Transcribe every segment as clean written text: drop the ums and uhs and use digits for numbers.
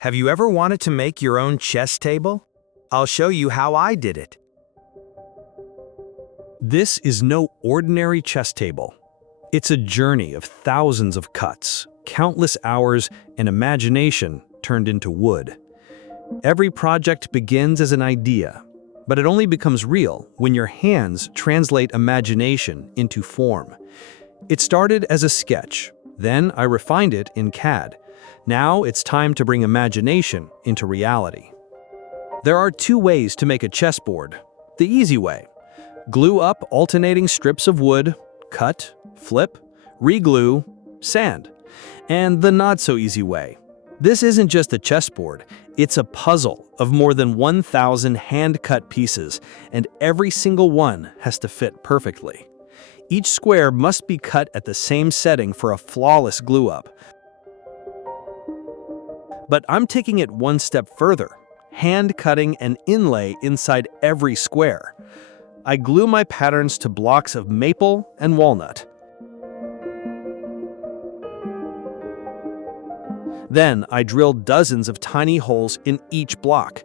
Have you ever wanted to make your own chess table? I'll show you how I did it. This is no ordinary chess table. It's a journey of thousands of cuts, countless hours, and imagination turned into wood. Every project begins as an idea, but it only becomes real when your hands translate imagination into form. It started as a sketch, then I refined it in CAD. Now it's time to bring imagination into reality. There are two ways to make a chessboard. The easy way: glue up alternating strips of wood, cut, flip, re-glue, sand. And the not-so-easy way. This isn't just a chessboard, it's a puzzle of more than 1,000 hand-cut pieces, and every single one has to fit perfectly. Each square must be cut at the same setting for a flawless glue-up. But I'm taking it one step further, hand-cutting an inlay inside every square. I glue my patterns to blocks of maple and walnut. Then I drill dozens of tiny holes in each block.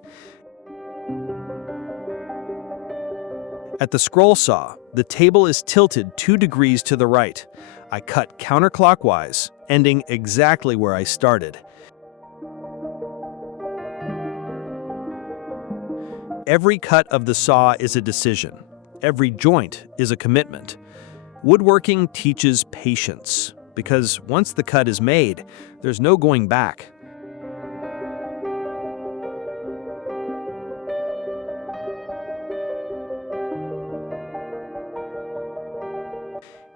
At the scroll saw, the table is tilted 2 degrees to the right. I cut counterclockwise, ending exactly where I started. Every cut of the saw is a decision. Every joint is a commitment. Woodworking teaches patience, because once the cut is made, there's no going back.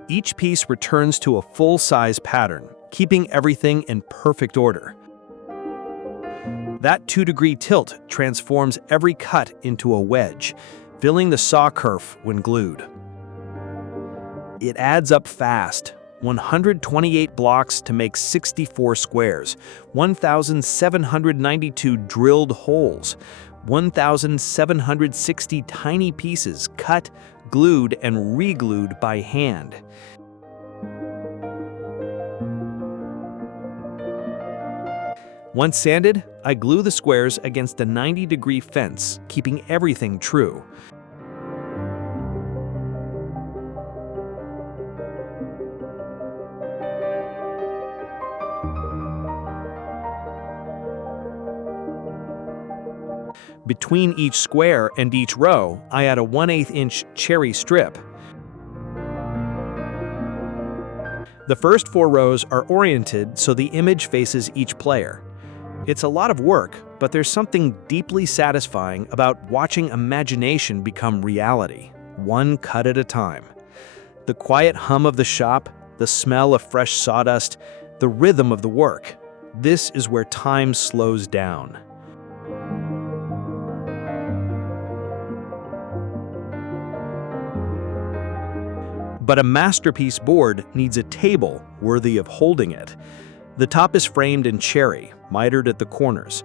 Each piece returns to a full-size pattern, keeping everything in perfect order. That 2-degree tilt transforms every cut into a wedge, filling the saw kerf when glued. It adds up fast. 128 blocks to make 64 squares, 1,792 drilled holes, 1,760 tiny pieces cut, glued, and re-glued by hand. Once sanded, I glue the squares against a 90-degree fence, keeping everything true. Between each square and each row, I add a 1/8-inch cherry strip. The first 4 rows are oriented so the image faces each player. It's a lot of work, but there's something deeply satisfying about watching imagination become reality, one cut at a time. The quiet hum of the shop, the smell of fresh sawdust, the rhythm of the work. This is where time slows down. But a masterpiece board needs a table worthy of holding it. The top is framed in cherry, mitered at the corners.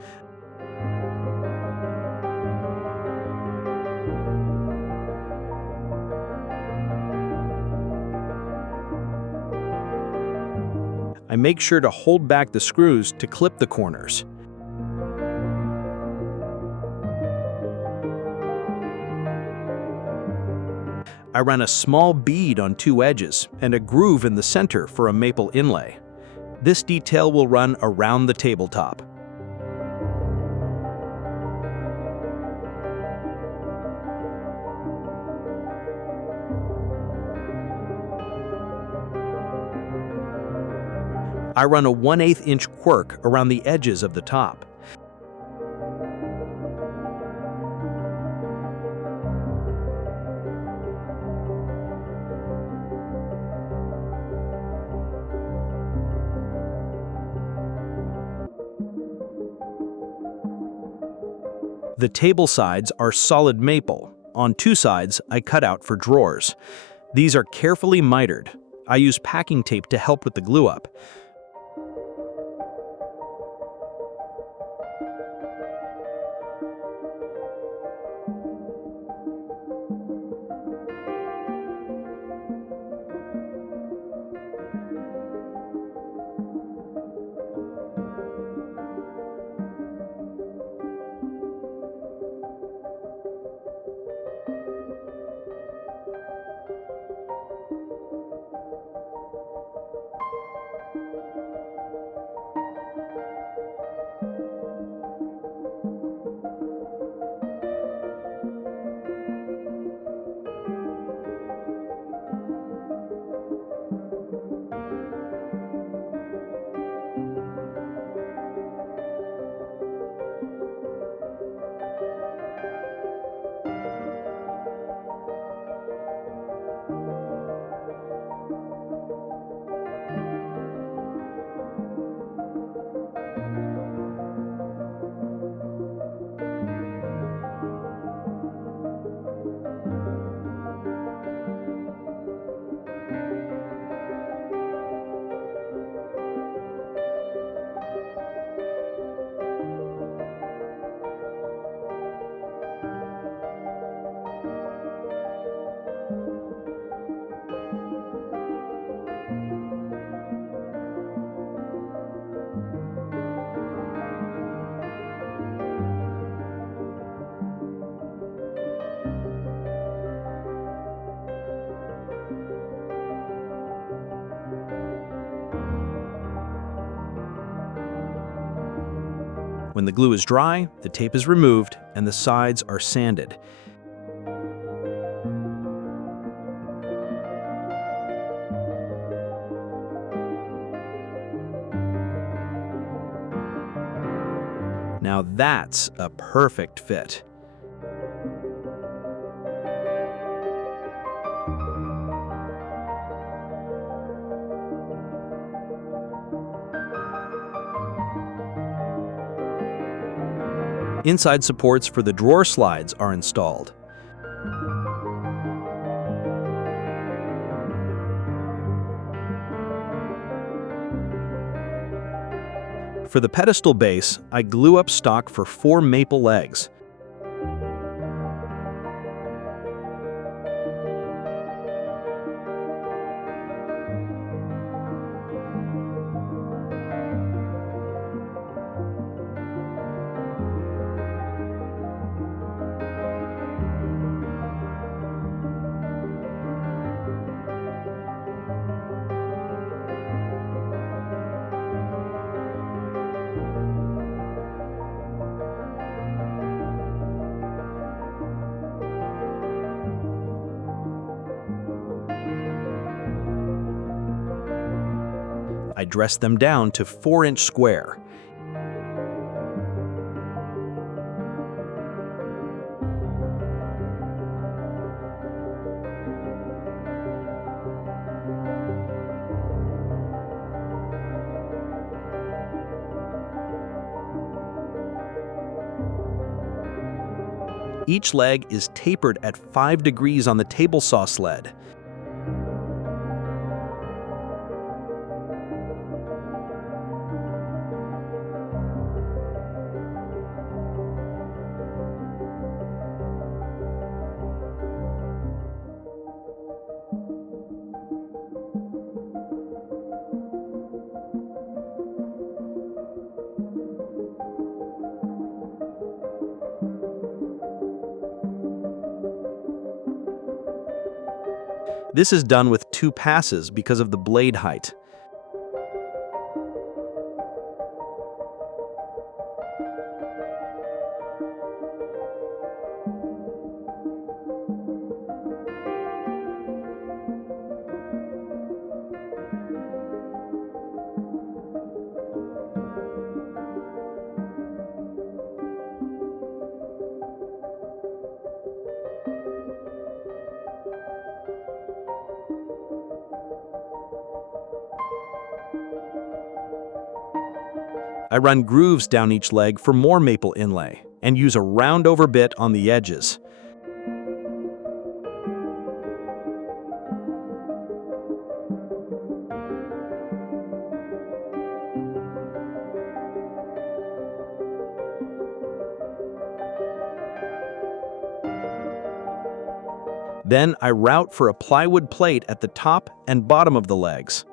I make sure to hold back the screws to clip the corners. I run a small bead on 2 edges and a groove in the center for a maple inlay. This detail will run around the tabletop. I run a 1/8-inch quirk around the edges of the top. The table sides are solid maple. On 2 sides, I cut out for drawers. These are carefully mitered. I use packing tape to help with the glue-up. When the glue is dry, the tape is removed and the sides are sanded. Now that's a perfect fit. Inside supports for the drawer slides are installed. For the pedestal base, I glue up stock for 4 maple legs. I dress them down to 4-inch square. Each leg is tapered at 5 degrees on the table saw sled. This is done with 2 passes because of the blade height. I run grooves down each leg for more maple inlay and use a round-over bit on the edges. Then I route for a plywood plate at the top and bottom of the legs.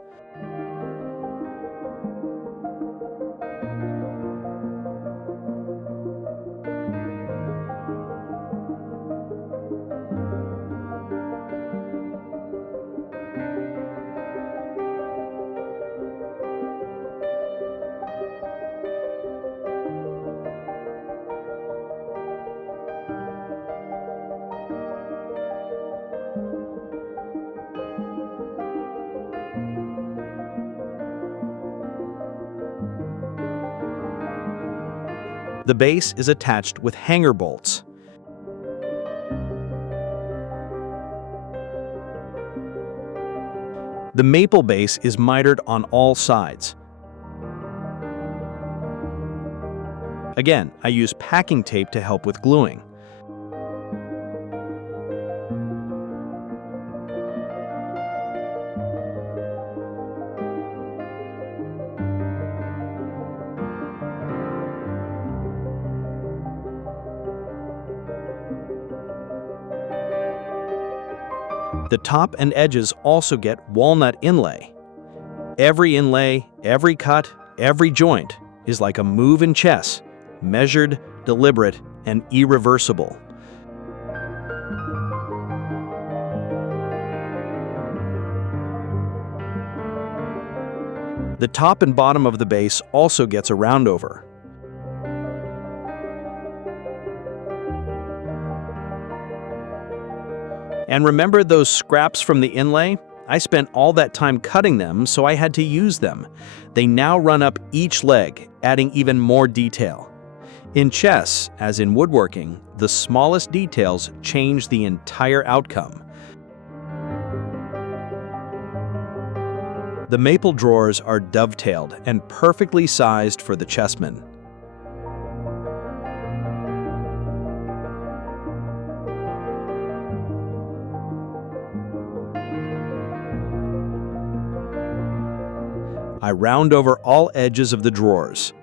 The base is attached with hanger bolts. The maple base is mitered on all sides. Again, I use packing tape to help with gluing. The top and edges also get walnut inlay. Every inlay, every cut, every joint is like a move in chess, measured, deliberate, and irreversible. The top and bottom of the base also gets a roundover. And remember those scraps from the inlay? I spent all that time cutting them, so I had to use them. They now run up each leg, adding even more detail. In chess, as in woodworking, the smallest details change the entire outcome. The maple drawers are dovetailed and perfectly sized for the chessman. I round over all edges of the drawers.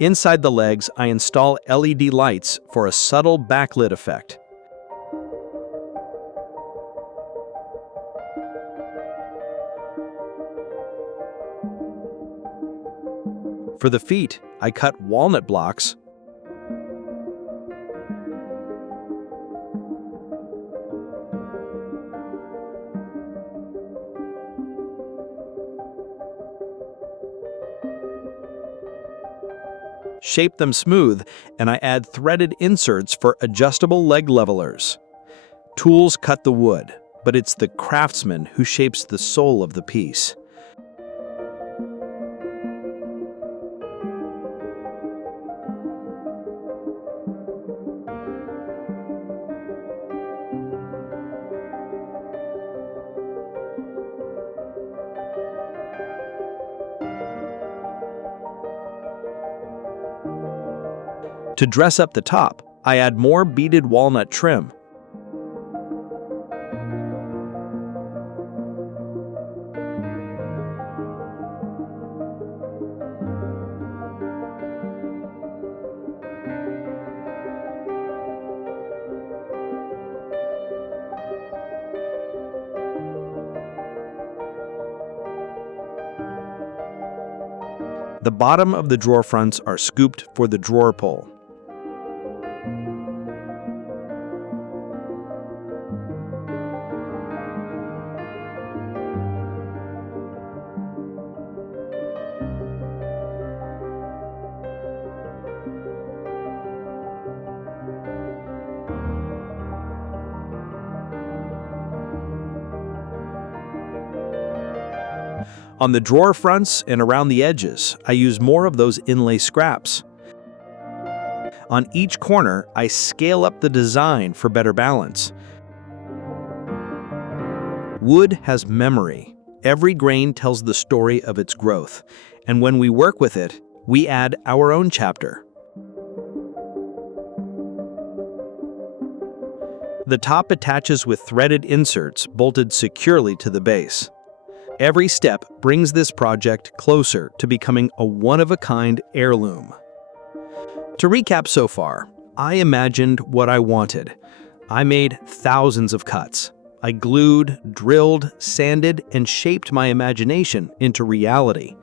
Inside the legs, I install LED lights for a subtle backlit effect. For the feet, I cut walnut blocks shape them smooth, and I add threaded inserts for adjustable leg levelers. Tools cut the wood, but it's the craftsman who shapes the soul of the piece. To dress up the top, I add more beaded walnut trim. The bottom of the drawer fronts are scooped for the drawer pull. On the drawer fronts and around the edges, I use more of those inlay scraps. On each corner, I scale up the design for better balance. Wood has memory. Every grain tells the story of its growth, and when we work with it, we add our own chapter. The top attaches with threaded inserts bolted securely to the base. Every step brings this project closer to becoming a one-of-a-kind heirloom. To recap so far, I imagined what I wanted. I made thousands of cuts. I glued, drilled, sanded, and shaped my imagination into reality.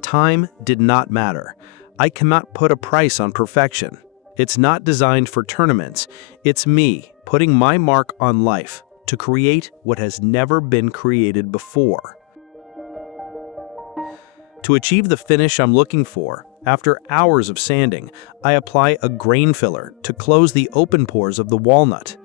Time did not matter. I cannot put a price on perfection. It's not designed for tournaments. It's me putting my mark on life to create what has never been created before. To achieve the finish I'm looking for, after hours of sanding, I apply a grain filler to close the open pores of the walnut.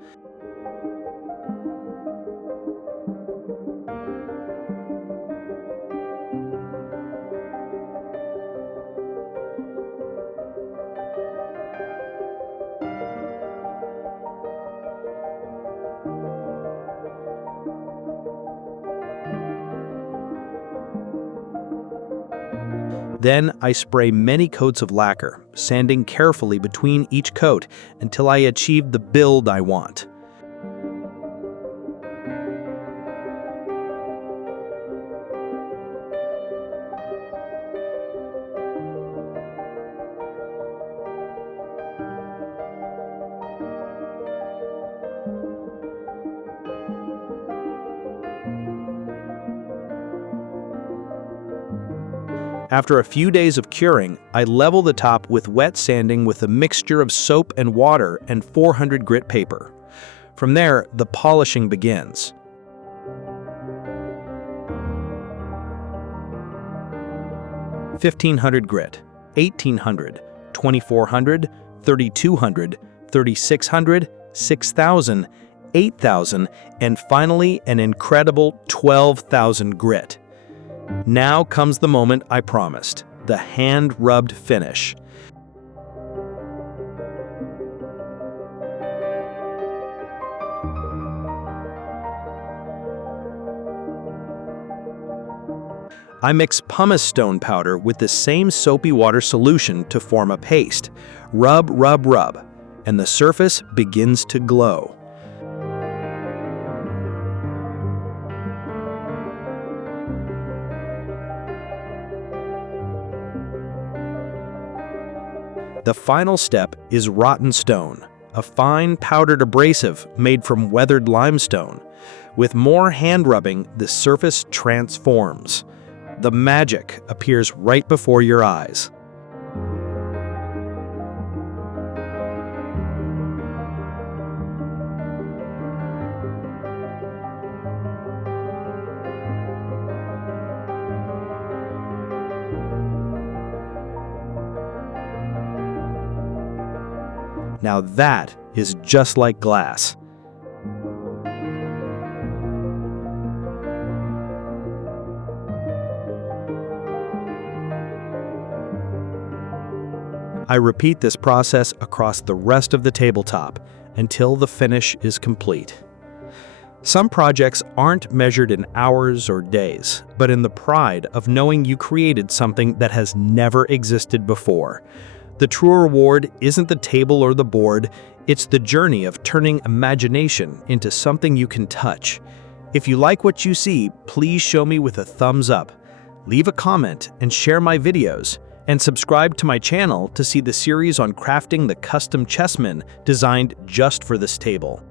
Then I spray many coats of lacquer, sanding carefully between each coat until I achieve the build I want. After a few days of curing, I level the top with wet sanding with a mixture of soap and water and 400 grit paper. From there, the polishing begins. (1500 grit, 1800, 2400, 3200, 3600, 6000, 8000, and finally an incredible 12,000 grit. Now comes the moment I promised, the hand-rubbed finish. I mix pumice stone powder with the same soapy water solution to form a paste. Rub, rub, rub, and the surface begins to glow. The final step is rotten stone, a fine powdered abrasive made from weathered limestone. With more hand rubbing, the surface transforms. The magic appears right before your eyes. Now that is just like glass. I repeat this process across the rest of the tabletop until the finish is complete. Some projects aren't measured in hours or days, but in the pride of knowing you created something that has never existed before. The true reward isn't the table or the board, it's the journey of turning imagination into something you can touch. If you like what you see, please show me with a thumbs up. Leave a comment and share my videos. And subscribe to my channel to see the series on crafting the custom chessmen designed just for this table.